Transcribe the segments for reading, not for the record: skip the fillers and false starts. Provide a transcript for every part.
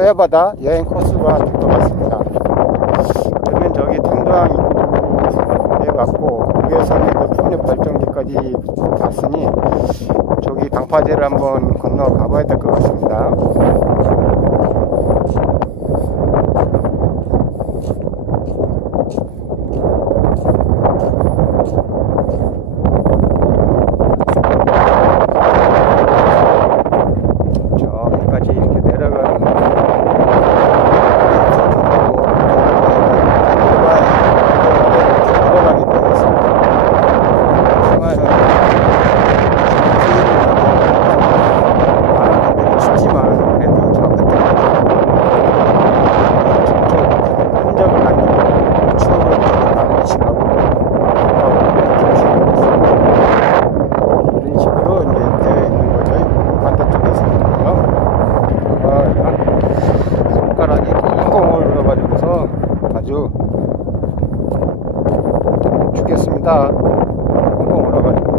서해바다 여행 코스가 될 것 같습니다. 그러면 저기 탄도항이 해갖고 위에서 풍력발전기까지 갔으니 저기 방파제를 한번 건너가 봐야 될 것 같습니다. 저기까지 이렇게 내려가는 내려가게 되어 있습니다. 춥지만 그래도 저 끝에 흔적을 남기고 추억을 남기시라고 이런 식으로 이제 되어 있는 거죠. 반대쪽에서는요. 손가락이 꽁꽁 올려가지고서 아주 죽겠습니다. 꽁꽁 올라가지고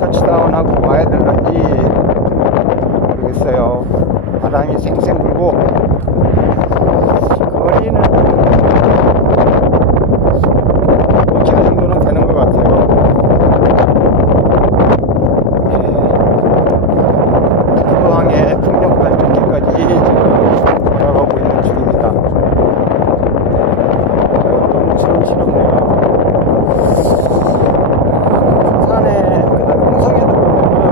터치다운하고 와야 될런지 모르겠어요. 바람이 쌩쌩 불고 거리는 5km 정도는 되는 것 같아요. 탄도항의 풍력발전기까지 지금 돌아가고 있는 중입니다. 너무 심시럽네요. 산에 그다음에 홍성에도 보면은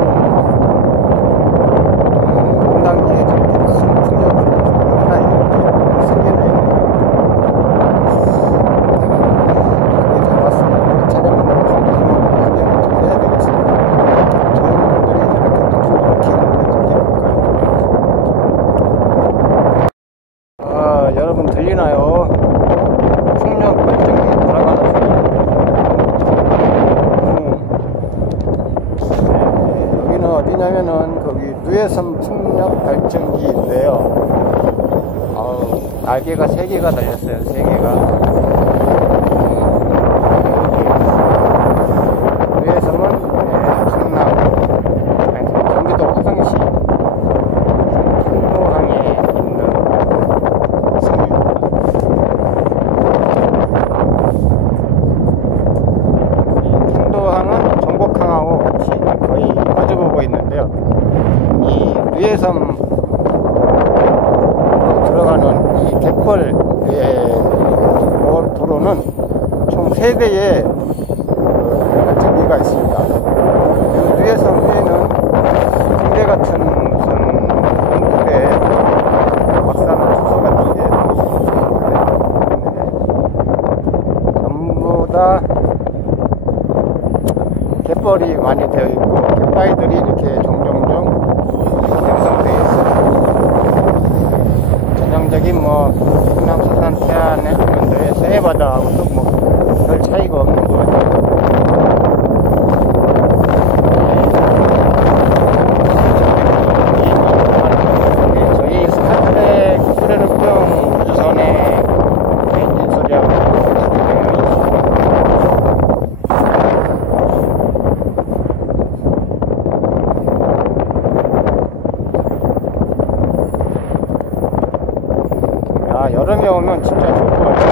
공당리에 저렇게 큰 풍력발전기 하나 있는데 3개나 있네요. 그게 다 왔으니까 차량을 환경을 좀 해야 되겠습니다. 좋은 분들이 저렇게 또 불을 켜는데 좀 해볼까요? 여러분 들리나요? 풍력발전기 돌아가는 소리. 여기는 어디냐면은 거기 누에섬 풍력발전기인데요. 날개가 3개가 달렸어요. 3개가. 누에섬은 충남 경기도 화성시 탄도항에 있는 섬입니다. 이 탄도항은 전곡항하고 같이 거의 마주보고 있는데요. 이 누에섬 들어가는 이 갯벌 도로는 총 3대의 발전기가 있습니다. 그 누에섬 위에는 군대 같은 무슨 군대 막사나 투서 같은 게 전부 다 갯벌이 많이 되어 있고 갯바위들이 이렇게 종종종 형성되어 있어요. 전형적인 충남 서산 태안의 한면도의 서해바다하고도 별 차이가 없는 것 같아요. 저희 스타트랙 프레르병 우주선에 엔진 소리하고 여름에 오면 진짜 좋을 것 같아요.